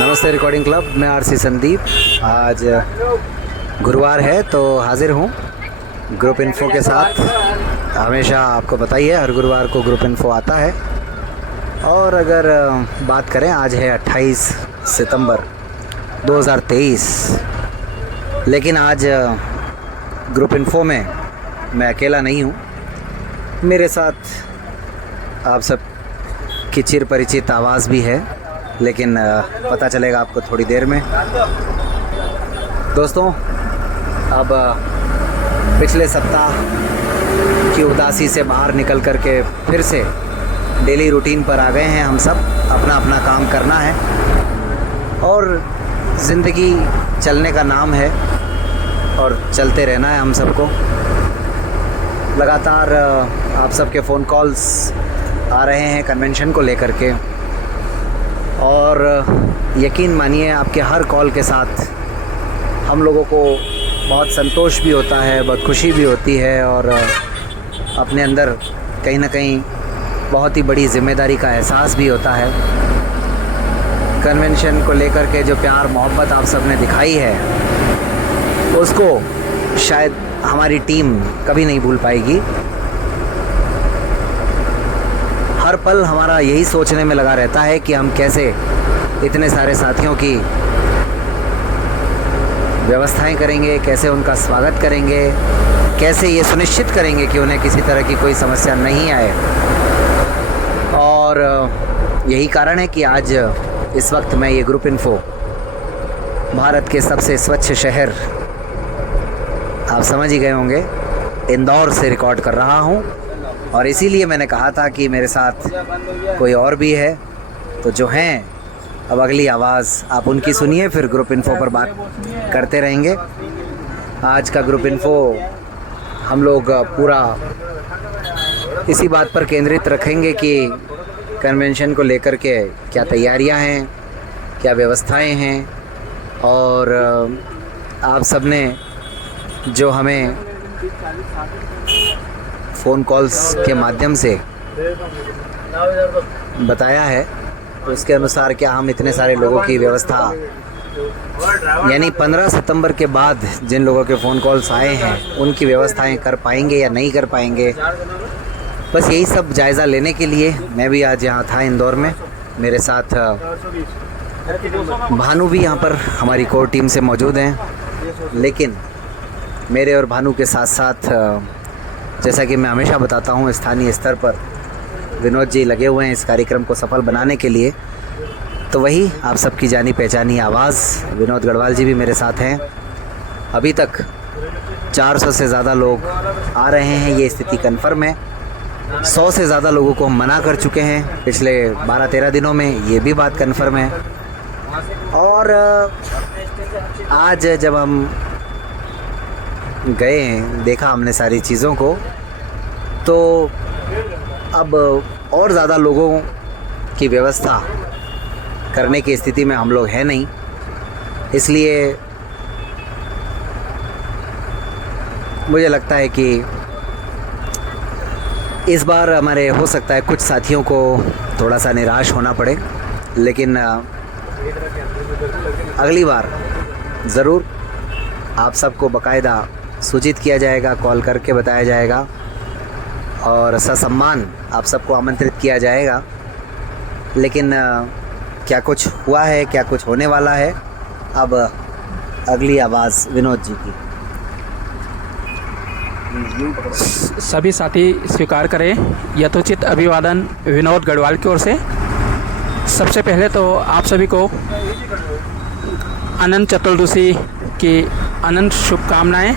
नमस्ते recording club, मैं RC Sandeep. आज गुरुवार है तो हाजिर हूँ ग्रुप इन्फो के साथ। हमेशा आपको पता ही है, हर गुरुवार को ग्रुप इन्फो आता है। और अगर बात करें, आज है 28 सितंबर 2023, लेकिन आज ग्रुप इन्फो में मैं अकेला नहीं हूँ। मेरे साथ आप सब की चिर परिचित आवाज़ भी है, लेकिन पता चलेगा आपको थोड़ी देर में। दोस्तों, अब पिछले सप्ताह की उदासी से बाहर निकल कर के फिर से डेली रूटीन पर आ गए हैं। हम सब अपना अपना काम करना है और ज़िंदगी चलने का नाम है और चलते रहना है हम सबको। लगातार आप सबके फ़ोन कॉल्स आ रहे हैं कन्वेंशन को लेकर के, और यकीन मानिए आपके हर कॉल के साथ हम लोगों को बहुत संतोष भी होता है, बहुत खुशी भी होती है, और अपने अंदर कहीं ना कहीं बहुत ही बड़ी ज़िम्मेदारी का एहसास भी होता है। कन्वेंशन को लेकर के जो प्यार मोहब्बत आप सब ने दिखाई है, उसको शायद हमारी टीम कभी नहीं भूल पाएगी। हर पल हमारा यही सोचने में लगा रहता है कि हम कैसे इतने सारे साथियों की व्यवस्थाएं करेंगे, कैसे उनका स्वागत करेंगे, कैसे ये सुनिश्चित करेंगे कि उन्हें किसी तरह की कोई समस्या नहीं आए। और यही कारण है कि आज इस वक्त मैं ये ग्रुप इन्फो भारत के सबसे स्वच्छ शहर, आप समझ ही गए होंगे, इंदौर से रिकॉर्ड कर रहा हूँ। और इसीलिए मैंने कहा था कि मेरे साथ कोई और भी है, तो जो हैं अब अगली आवाज़ आप उनकी सुनिए, फिर ग्रुप इन्फो पर बात करते रहेंगे। आज का ग्रुप इन्फो हम लोग पूरा इसी बात पर केंद्रित रखेंगे कि कन्वेंशन को लेकर के क्या तैयारियां हैं, क्या व्यवस्थाएं हैं, और आप सब ने जो हमें फ़ोन कॉल्स के माध्यम से बताया है, उसके अनुसार क्या हम इतने सारे लोगों की व्यवस्था, यानी 15 सितंबर के बाद जिन लोगों के फ़ोन कॉल्स आए हैं, उनकी व्यवस्थाएं कर पाएंगे या नहीं कर पाएंगे। बस यही सब जायज़ा लेने के लिए मैं भी आज यहाँ था इंदौर में। मेरे साथ भानु भी यहाँ पर हमारी कोर टीम से मौजूद हैं, लेकिन मेरे और भानु के साथ साथ, जैसा कि मैं हमेशा बताता हूँ, स्थानीय स्तर पर विनोद जी लगे हुए हैं इस कार्यक्रम को सफल बनाने के लिए। तो वही आप सबकी जानी पहचानी आवाज़ विनोद गढ़वाल जी भी मेरे साथ हैं। अभी तक 400 से ज़्यादा लोग आ रहे हैं, ये स्थिति कन्फर्म है। 100 से ज़्यादा लोगों को हम मना कर चुके हैं पिछले 12-13 दिनों में, ये भी बात कन्फर्म है। और आज जब हम गए, देखा हमने सारी चीज़ों को, तो अब और ज़्यादा लोगों की व्यवस्था करने की स्थिति में हम लोग हैं नहीं। इसलिए मुझे लगता है कि इस बार हमारे हो सकता है कुछ साथियों को थोड़ा सा निराश होना पड़े, लेकिन अगली बार ज़रूर आप सबको बाकायदा सूचित किया जाएगा, कॉल करके बताया जाएगा और ससम्मान आप सबको आमंत्रित किया जाएगा। लेकिन क्या कुछ हुआ है, क्या कुछ होने वाला है, अब अगली आवाज़ विनोद जी की। सभी साथी स्वीकार करें यथोचित अभिवादन विनोद गढ़वाल की ओर से। सबसे पहले तो आप सभी को अनंत चतुर्दशी की अनंत शुभकामनाएं।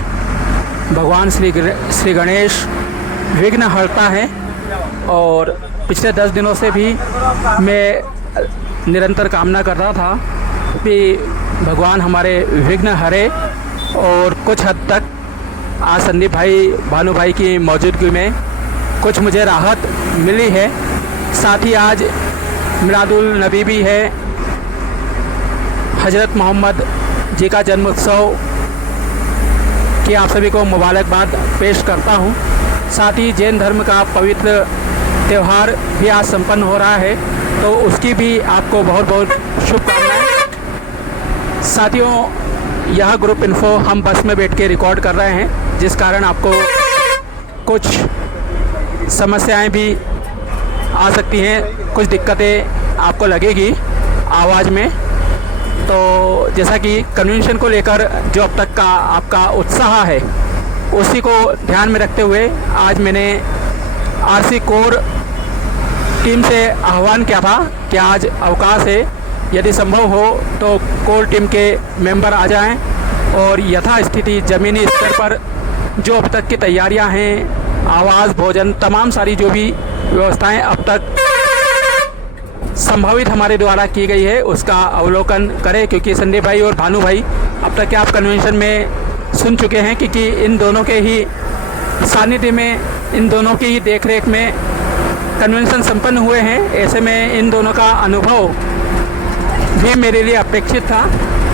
भगवान श्री गणेश विघ्नहर्ता है, और पिछले 10 दिनों से भी मैं निरंतर कामना कर रहा था कि भगवान हमारे विघ्न हरे, और कुछ हद तक आज संदीप भाई, भानु भाई की मौजूदगी में कुछ मुझे राहत मिली है। साथ ही आज मिलादुल नबी भी है, हज़रत मोहम्मद जी का जन्मोत्सव की आप सभी को मुबारकबाद पेश करता हूँ। साथ ही जैन धर्म का पवित्र त्यौहार भी आज संपन्न हो रहा है। तो उसकी भी आपको बहुत बहुत शुभकामनाएं। साथियों, यह ग्रुप इन्फो हम बस में बैठ के रिकॉर्ड कर रहे हैं, जिस कारण आपको कुछ समस्याएं भी आ सकती हैं, कुछ दिक्कतें आपको लगेगी आवाज़ में। तो जैसा कि कन्वेंशन को लेकर जो अब तक का आपका उत्साह है, उसी को ध्यान में रखते हुए आज मैंने आरसी कोर टीम से आह्वान किया था कि आज अवकाश है, यदि संभव हो तो कोर टीम के मेंबर आ जाएं और यथास्थिति ज़मीनी स्तर पर जो अब तक की तैयारियां हैं, आवास, भोजन, तमाम सारी जो भी व्यवस्थाएं अब तक संभावित हमारे द्वारा की गई है, उसका अवलोकन करें। क्योंकि संदीप भाई और भानु भाई अब तक के आप कन्वेंशन में सुन चुके हैं, क्योंकि इन दोनों के ही सानिध्य में, इन दोनों की ही देखरेख में कन्वेंशन संपन्न हुए हैं। ऐसे में इन दोनों का अनुभव भी मेरे लिए अपेक्षित था।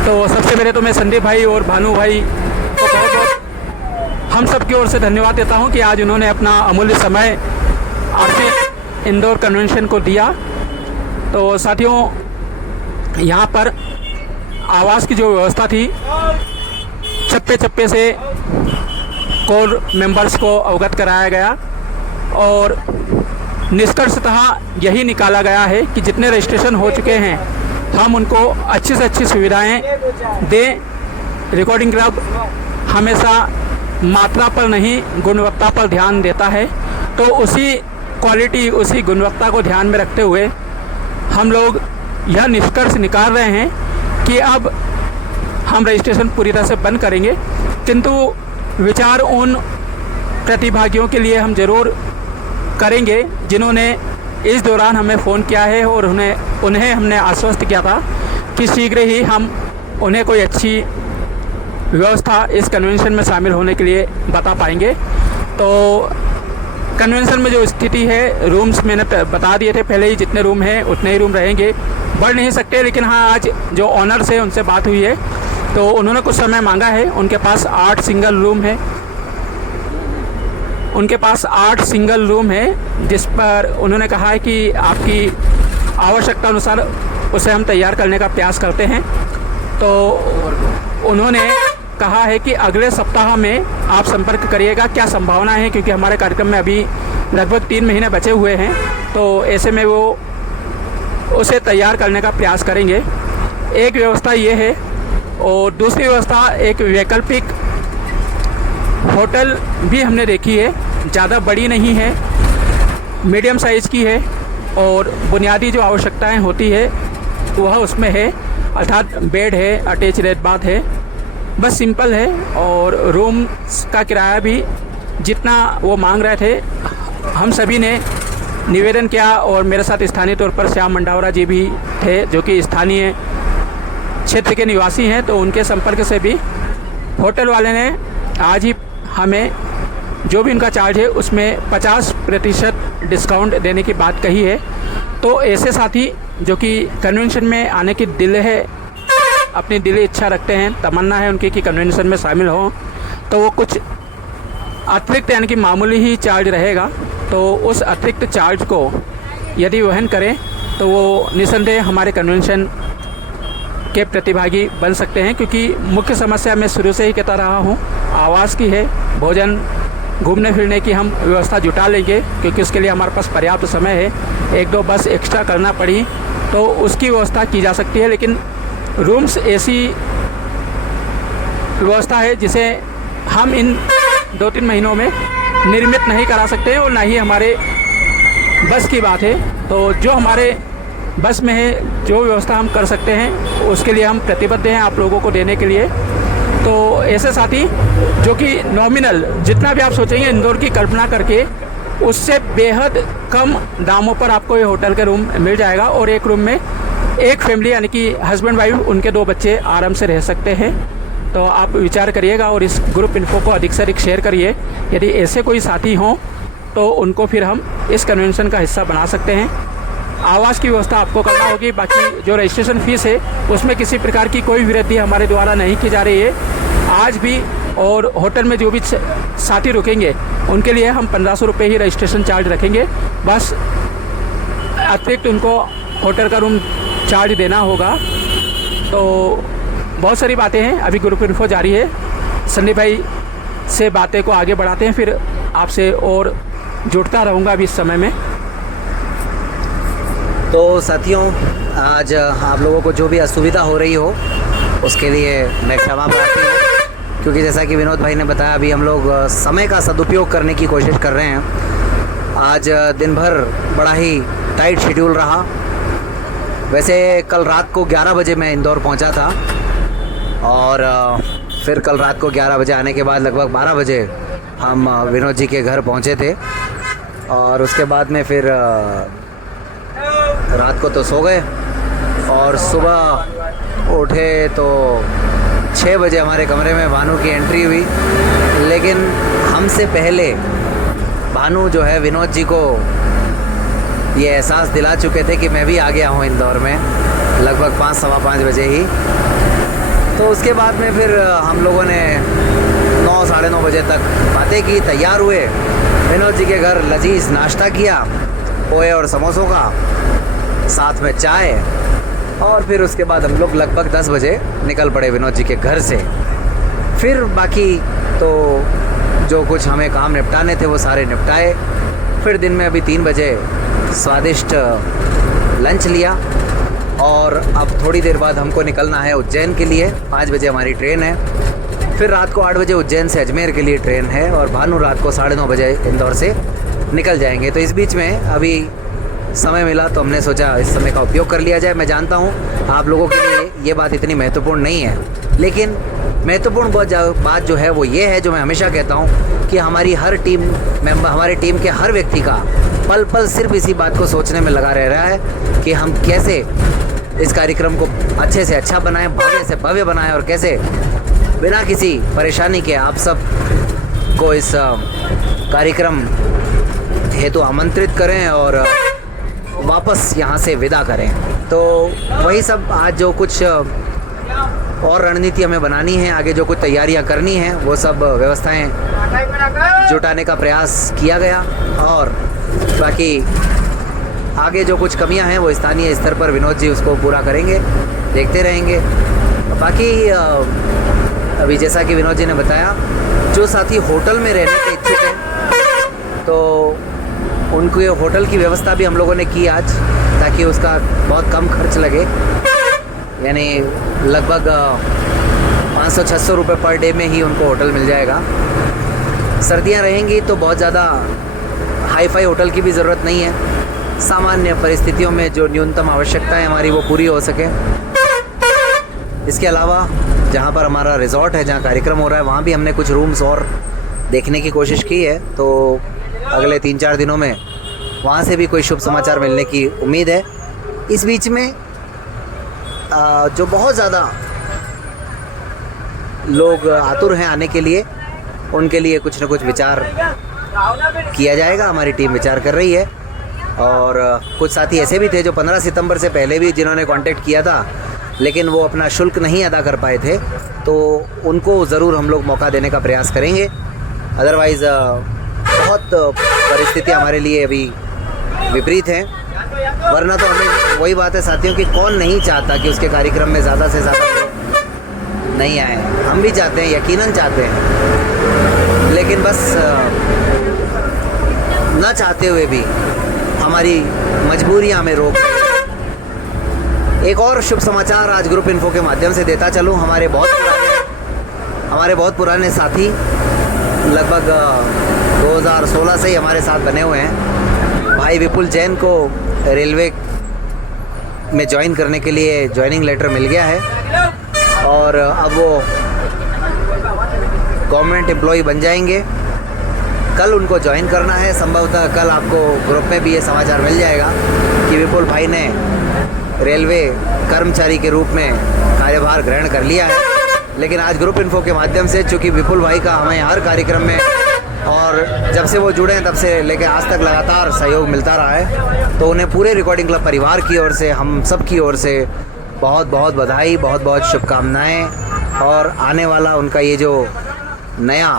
तो सबसे पहले तो मैं संदीप भाई और भानु भाई को बहुत बहुत हम सब की ओर से धन्यवाद देता हूं कि आज उन्होंने अपना अमूल्य समय आरसी इंदौर कन्वेंशन को दिया। तो साथियों, यहाँ पर आवास की जो व्यवस्था थी, चप्पे चप्पे से कोर मेंबर्स को अवगत कराया गया और निष्कर्षतः यही निकाला गया है कि जितने रजिस्ट्रेशन हो चुके हैं हम उनको अच्छी से अच्छी सुविधाएं दें। रिकॉर्डिंग क्लब हमेशा मात्रा पर नहीं, गुणवत्ता पर ध्यान देता है। तो उसी क्वालिटी, उसी गुणवत्ता को ध्यान में रखते हुए हम लोग यह निष्कर्ष निकाल रहे हैं कि अब हम रजिस्ट्रेशन पूरी तरह से बंद करेंगे, किंतु विचार उन प्रतिभागियों के लिए हम ज़रूर करेंगे जिन्होंने इस दौरान हमें फ़ोन किया है और उन्हें हमने आश्वस्त किया था कि शीघ्र ही हम उन्हें कोई अच्छी व्यवस्था इस कन्वेंशन में शामिल होने के लिए बता पाएंगे। तो कन्वेंशन में जो स्थिति है, रूम्स मैंने बता दिए थे पहले ही, जितने रूम हैं उतने ही रूम रहेंगे, बढ़ नहीं सकते। लेकिन हाँ, आज जो ऑनर्स है उनसे बात हुई है तो उन्होंने कुछ समय मांगा है। उनके पास 8 सिंगल रूम है, उनके पास 8 सिंगल रूम है, जिस पर उन्होंने कहा है कि आपकी आवश्यकता अनुसार उसे हम तैयार करने का प्रयास करते हैं। तो उन्होंने कहा है कि अगले सप्ताह में आप संपर्क करिएगा, क्या संभावना है, क्योंकि हमारे कार्यक्रम में अभी लगभग 3 महीने बचे हुए हैं। तो ऐसे में वो उसे तैयार करने का प्रयास करेंगे। एक व्यवस्था ये है और दूसरी व्यवस्था एक वैकल्पिक होटल भी हमने देखी है, ज़्यादा बड़ी नहीं है, मीडियम साइज़ की है और बुनियादी जो आवश्यकताएं होती है वह उसमें है, अर्थात बेड है, अटैच रेड बाथ है, बस सिंपल है। और रूम का किराया भी जितना वो मांग रहे थे, हम सभी ने निवेदन किया और मेरे साथ स्थानीय तौर पर श्याम मंडावरा जी भी थे, जो कि स्थानीय क्षेत्र के निवासी हैं। तो उनके संपर्क से भी होटल वाले ने आज ही हमें जो भी उनका चार्ज है उसमें 50% डिस्काउंट देने की बात कही है। तो ऐसे साथी जो कि कन्वेंशन में आने की दिल है, अपनी दिली इच्छा रखते हैं, तमन्ना है उनकी कि कन्वेंशन में शामिल हों, तो वो कुछ अतिरिक्त यानी कि मामूली ही चार्ज रहेगा। तो उस अतिरिक्त चार्ज को यदि वहन करें तो वो निसंदेह हमारे कन्वेंशन के प्रतिभागी बन सकते हैं। क्योंकि मुख्य समस्या मैं शुरू से ही कहता रहा हूँ, आवास की है, भोजन, घूमने फिरने की हम व्यवस्था जुटा लेंगे, क्योंकि उसके लिए हमारे पास पर्याप्त समय है। 1-2 बस एक्स्ट्रा करना पड़ी तो उसकी व्यवस्था की जा सकती है। लेकिन रूम्स ऐसी व्यवस्था है जिसे हम इन 2-3 महीनों में निर्मित नहीं करा सकते और ना ही हमारे बस की बात है। तो जो हमारे बस में है, जो व्यवस्था हम कर सकते हैं, उसके लिए हम प्रतिबद्ध हैं आप लोगों को देने के लिए। तो ऐसे साथी जो कि नॉमिनल, जितना भी आप सोचेंगे इंदौर की कल्पना करके, उससे बेहद कम दामों पर आपको ये होटल के रूम मिल जाएगा। और एक रूम में एक फैमिली यानी कि हस्बैंड वाइफ, उनके 2 बच्चे आराम से रह सकते हैं। तो आप विचार करिएगा और इस ग्रुप इन्फो को अधिक से अधिक शेयर करिए। यदि ऐसे कोई साथी हों तो उनको फिर हम इस कन्वेंशन का हिस्सा बना सकते हैं। आवास की व्यवस्था आपको करना होगी, बाकी जो रजिस्ट्रेशन फ़ीस है उसमें किसी प्रकार की कोई वृद्धि हमारे द्वारा नहीं की जा रही है आज भी। और होटल में जो भी साथी रुकेंगे उनके लिए हम 1500 रुपये ही रजिस्ट्रेशन चार्ज रखेंगे। बस अतिरिक्त उनको होटल का रूम चार्ज देना होगा। तो बहुत सारी बातें हैं, अभी ग्रुप इन्फो जारी है। संदीप भाई से बातें को आगे बढ़ाते हैं, फिर आपसे और जुड़ता रहूँगा अभी इस समय में। तो साथियों, आज आप लोगों को जो भी असुविधा हो रही हो उसके लिए मैं क्षमा प्रार्थी हूँ, क्योंकि जैसा कि विनोद भाई ने बताया, अभी हम लोग समय का सदुपयोग करने की कोशिश कर रहे हैं। आज दिन भर बड़ा ही टाइट शेड्यूल रहा। वैसे कल रात को 11 बजे मैं इंदौर पहुंचा था और फिर कल रात को 11 बजे आने के बाद लगभग 12 बजे हम विनोद जी के घर पहुंचे थे और उसके बाद में फिर रात को तो सो गए और सुबह उठे तो 6 बजे हमारे कमरे में भानु की एंट्री हुई। लेकिन हमसे पहले भानु जो है विनोद जी को ये एहसास दिला चुके थे कि मैं भी आ गया हूँ इंदौर में, लगभग 5 सवा 5 बजे ही। तो उसके बाद में फिर हम लोगों ने 9 साढ़े 9 बजे तक बातें की, तैयार हुए, विनोद जी के घर लजीज नाश्ता किया, पोहे और समोसों का, साथ में चाय, और फिर उसके बाद हम लोग लगभग 10 बजे निकल पड़े विनोद जी के घर से। फिर बाकी तो जो कुछ हमें काम निपटाने थे वो सारे निपटाए। फिर दिन में अभी 3 बजे स्वादिष्ट लंच लिया और अब थोड़ी देर बाद हमको निकलना है उज्जैन के लिए। 5 बजे हमारी ट्रेन है। फिर रात को 8 बजे उज्जैन से अजमेर के लिए ट्रेन है और भानु रात को 9:30 बजे इंदौर से निकल जाएंगे। तो इस बीच में अभी समय मिला तो हमने सोचा इस समय का उपयोग कर लिया जाए। मैं जानता हूँ आप लोगों के लिए ये बात इतनी महत्वपूर्ण नहीं है, लेकिन महत्वपूर्ण बात जो है वो ये है, जो मैं हमेशा कहता हूँ कि हमारी हर टीम मेंबर, हमारे टीम के हर व्यक्ति का पल पल सिर्फ इसी बात को सोचने में लगा रह रहा है कि हम कैसे इस कार्यक्रम को अच्छे से अच्छा बनाएं, भव्य से भव्य बनाएं और कैसे बिना किसी परेशानी के आप सब को इस कार्यक्रम हेतु आमंत्रित करें और वापस यहाँ से विदा करें। तो वही सब आज जो कुछ और रणनीति हमें बनानी है, आगे जो कुछ तैयारियां करनी है, वो सब व्यवस्थाएं जुटाने का प्रयास किया गया और बाकी आगे जो कुछ कमियां हैं वो स्थानीय स्तर पर विनोद जी उसको पूरा करेंगे, देखते रहेंगे। बाकी अभी जैसा कि विनोद जी ने बताया, जो साथी होटल में रहने के इच्छुक हैं तो उनके होटल की व्यवस्था भी हम लोगों ने की आज, ताकि उसका बहुत कम खर्च लगे, यानी लगभग 500-600 रुपये पर डे में ही उनको होटल मिल जाएगा। सर्दियां रहेंगी तो बहुत ज़्यादा हाई फाई होटल की भी ज़रूरत नहीं है। सामान्य परिस्थितियों में जो न्यूनतम आवश्यकताएं हमारी वो पूरी हो सके। इसके अलावा जहां पर हमारा रिजॉर्ट है, जहां कार्यक्रम हो रहा है, वहां भी हमने कुछ रूम्स और देखने की कोशिश की है। तो अगले 3-4 दिनों में वहां से भी कोई शुभ समाचार मिलने की उम्मीद है। इस बीच में जो बहुत ज़्यादा लोग आतुर हैं आने के लिए, उनके लिए कुछ न कुछ विचार किया जाएगा। हमारी टीम विचार कर रही है और कुछ साथी ऐसे भी थे जो 15 सितंबर से पहले भी जिन्होंने कांटेक्ट किया था, लेकिन वो अपना शुल्क नहीं अदा कर पाए थे, तो उनको ज़रूर हम लोग मौका देने का प्रयास करेंगे। अदरवाइज़ बहुत परिस्थिति हमारे लिए अभी विपरीत हैं, वरना तो हमें वही बात है साथियों कि कौन नहीं चाहता कि उसके कार्यक्रम में ज़्यादा से ज़्यादा लोग नहीं आए। हम भी चाहते हैं, यकीनन चाहते हैं, लेकिन बस न चाहते हुए भी हमारी मजबूरियां हमें रोक। एक और शुभ समाचार आज ग्रुप इन्फो के माध्यम से देता चलूं। हमारे बहुत पुराने साथी लगभग 2016 से ही हमारे साथ बने हुए हैं। भाई विपुल जैन को रेलवे में ज्वाइन करने के लिए ज्वाइनिंग लेटर मिल गया है और अब वो गवर्नमेंट एम्प्लॉय बन जाएंगे। कल उनको ज्वाइन करना है। संभवतः कल आपको ग्रुप में भी ये समाचार मिल जाएगा कि विपुल भाई ने रेलवे कर्मचारी के रूप में कार्यभार ग्रहण कर लिया है। लेकिन आज ग्रुप इन्फो के माध्यम से, चूँकि विपुल भाई का हमें हर कार्यक्रम में और जब से वो जुड़े हैं तब से लेकर आज तक लगातार सहयोग मिलता रहा है, तो उन्हें पूरे रिकॉर्डिंग क्लब परिवार की ओर से, हम सब की ओर से बहुत बहुत बधाई, बहुत बहुत शुभकामनाएं। और आने वाला उनका ये जो नया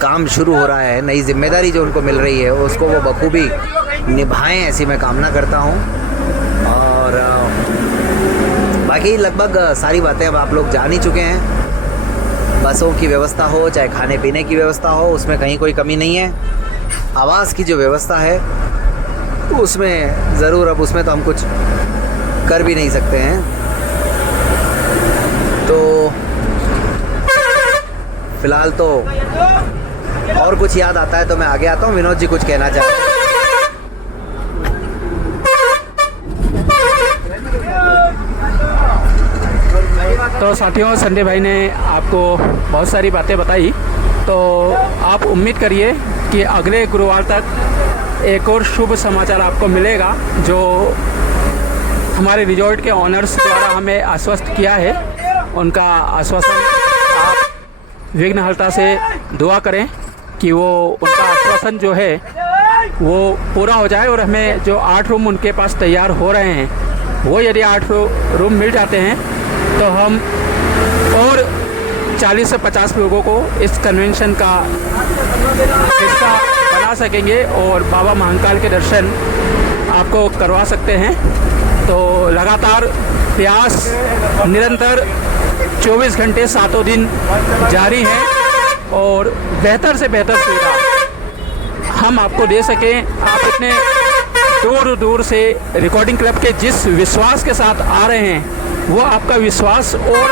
काम शुरू हो रहा है, नई जिम्मेदारी जो उनको मिल रही है, उसको वो बखूबी निभाएं, ऐसी मैं कामना करता हूँ। और बाकी लगभग सारी बातें अब आप लोग जान ही चुके हैं। बसों की व्यवस्था हो, चाहे खाने पीने की व्यवस्था हो, उसमें कहीं कोई कमी नहीं है। आवास की जो व्यवस्था है उसमें ज़रूर, अब उसमें तो हम कुछ कर भी नहीं सकते हैं। तो फिलहाल तो और कुछ याद आता है तो मैं आगे आता हूँ। विनोद जी कुछ कहना चाहते हैं? तो साथियों, संजय भाई ने आपको बहुत सारी बातें बताई, तो आप उम्मीद करिए कि अगले गुरुवार तक एक और शुभ समाचार आपको मिलेगा, जो हमारे रिजॉर्ट के ऑनर्स द्वारा हमें आश्वस्त किया है। उनका आश्वासन आप विघ्नहर्ता से दुआ करें कि वो उनका आश्वासन जो है वो पूरा हो जाए, और हमें जो 8 रूम उनके पास तैयार हो रहे हैं, वो यदि 8 रूम मिल जाते हैं तो हम और 40 से 50 लोगों को इस कन्वेंशन का हिस्सा बना सकेंगे और बाबा महाकाल के दर्शन आपको करवा सकते हैं। तो लगातार प्रयास निरंतर 24 घंटे 7 दिन जारी है, और बेहतर से बेहतर सुविधा हम आपको दे सकें। आप इतने दूर दूर से रिकॉर्डिंग क्लब के जिस विश्वास के साथ आ रहे हैं, वो आपका विश्वास और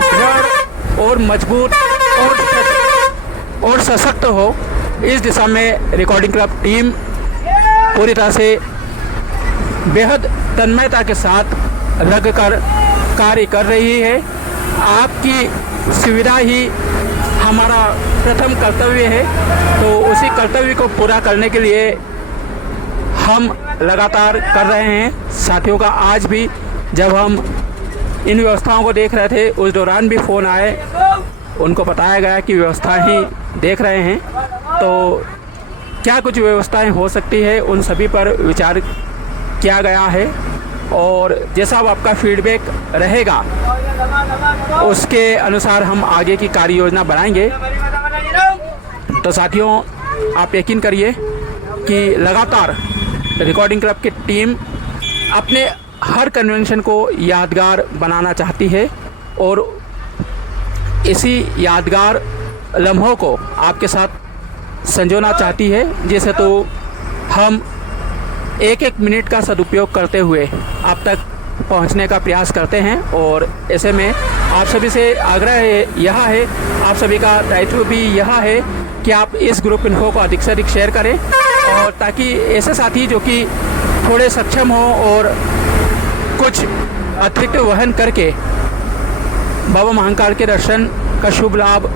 दृढ़ और मजबूत और सशक्त हो, इस दिशा में रिकॉर्डिंग क्लब टीम पूरी तरह से बेहद तन्मयता के साथ लग कर कार्य कर रही है। आपकी सुविधा ही हमारा प्रथम कर्तव्य है, तो उसी कर्तव्य को पूरा करने के लिए हम लगातार कर रहे हैं। साथियों का आज भी जब हम इन व्यवस्थाओं को देख रहे थे, उस दौरान भी फ़ोन आए, उनको बताया गया कि व्यवस्था ही देख रहे हैं, तो क्या कुछ व्यवस्थाएं हो सकती है उन सभी पर विचार किया गया है, और जैसा अब आपका फीडबैक रहेगा उसके अनुसार हम आगे की कार्य योजना बनाएंगे। तो साथियों, आप यकीन करिए कि लगातार रिकॉर्डिंग क्लब की टीम अपने हर कन्वेंशन को यादगार बनाना चाहती है, और इसी यादगार लम्हों को आपके साथ संजोना चाहती है, जिसे तो हम एक एक मिनट का सदुपयोग करते हुए आप तक पहुंचने का प्रयास करते हैं। और ऐसे में आप सभी से आग्रह यह है, आप सभी का दायित्व भी यह है कि आप इस ग्रुप इन्फो को अधिक से अधिक शेयर करें, और ताकि ऐसे साथी जो कि थोड़े सक्षम हो और कुछ अतिरिक्त वहन करके बाबा महाकाल के दर्शन का शुभ लाभ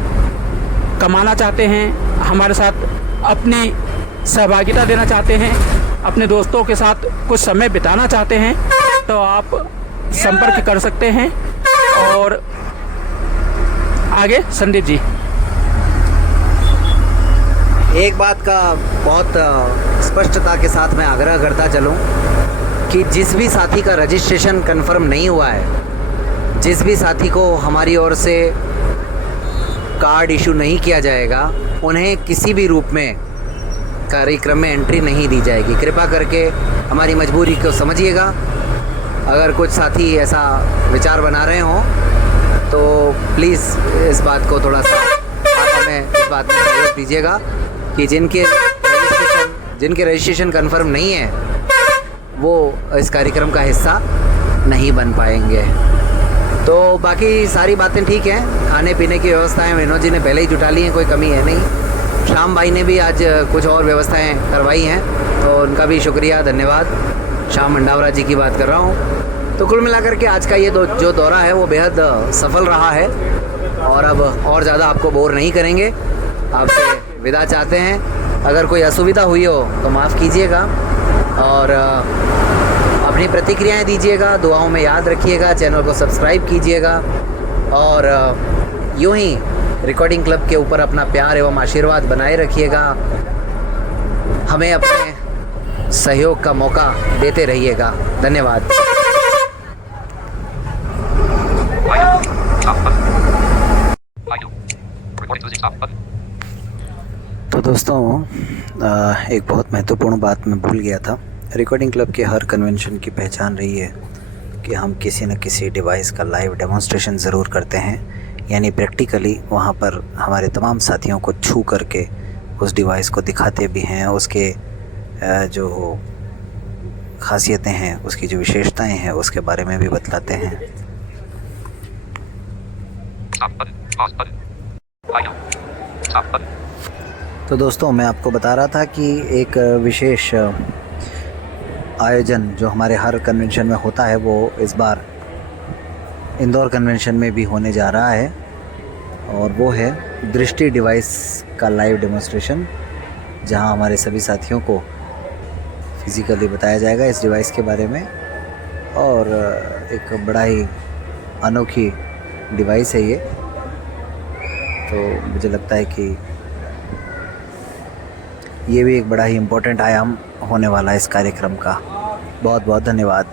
कमाना चाहते हैं, हमारे साथ अपनी सहभागिता देना चाहते हैं, अपने दोस्तों के साथ कुछ समय बिताना चाहते हैं, तो आप संपर्क कर सकते हैं। और आगे संदीप जी, एक बात का बहुत स्पष्टता के साथ मैं आग्रह करता चलूं कि जिस भी साथी का रजिस्ट्रेशन कंफर्म नहीं हुआ है, जिस भी साथी को हमारी ओर से कार्ड इशू नहीं किया जाएगा, उन्हें किसी भी रूप में कार्यक्रम में एंट्री नहीं दी जाएगी। कृपा करके हमारी मजबूरी को समझिएगा। अगर कुछ साथी ऐसा विचार बना रहे हों तो प्लीज़ इस बात को थोड़ा सा आप हमें इस बात में सहयोग दीजिएगा कि जिनके रजिस्ट्रेशन कंफर्म नहीं है वो इस कार्यक्रम का हिस्सा नहीं बन पाएंगे। तो बाकी सारी बातें ठीक हैं। खाने पीने की व्यवस्थाएं विनोद जी ने पहले ही जुटा ली हैं, कोई कमी है नहीं। श्याम भाई ने भी आज कुछ और व्यवस्थाएं करवाई हैं, तो उनका भी शुक्रिया, धन्यवाद। श्याम मंडावरा जी की बात कर रहा हूँ। तो कुल मिलाकर के आज का ये जो दौरा है वो बेहद सफल रहा है, और अब और ज़्यादा आपको बोर नहीं करेंगे, आपसे विदा चाहते हैं। अगर कोई असुविधा हुई हो तो माफ़ कीजिएगा, और अपनी प्रतिक्रियाएं दीजिएगा, दुआओं में याद रखिएगा, चैनल को सब्सक्राइब कीजिएगा, और यूं ही रिकॉर्डिंग क्लब के ऊपर अपना प्यार एवं आशीर्वाद बनाए रखिएगा। हमें अपने सहयोग का मौका देते रहिएगा। धन्यवाद। तो दोस्तों, एक बहुत महत्वपूर्ण बात मैं भूल गया था। रिकॉर्डिंग क्लब के हर कन्वेंशन की पहचान रही है कि हम किसी न किसी डिवाइस का लाइव डेमोन्स्ट्रेशन ज़रूर करते हैं, यानी प्रैक्टिकली वहाँ पर हमारे तमाम साथियों को छू करके उस डिवाइस को दिखाते भी हैं, उसके जो ख़ासियतें हैं, उसकी जो विशेषताएं हैं, उसके बारे में भी बतलाते हैं। तो दोस्तों, मैं आपको बता रहा था कि एक विशेष आयोजन जो हमारे हर कन्वेंशन में होता है वो इस बार इंदौर कन्वेंशन में भी होने जा रहा है, और वो है दृष्टि डिवाइस का लाइव डेमोन्स्ट्रेशन, जहां हमारे सभी साथियों को फिज़िकली बताया जाएगा इस डिवाइस के बारे में। और एक बड़ा ही अनोखी डिवाइस है ये, तो मुझे लगता है कि ये भी एक बड़ा ही इम्पोर्टेंट आयाम होने वाला है इस कार्यक्रम का। बहुत बहुत धन्यवाद।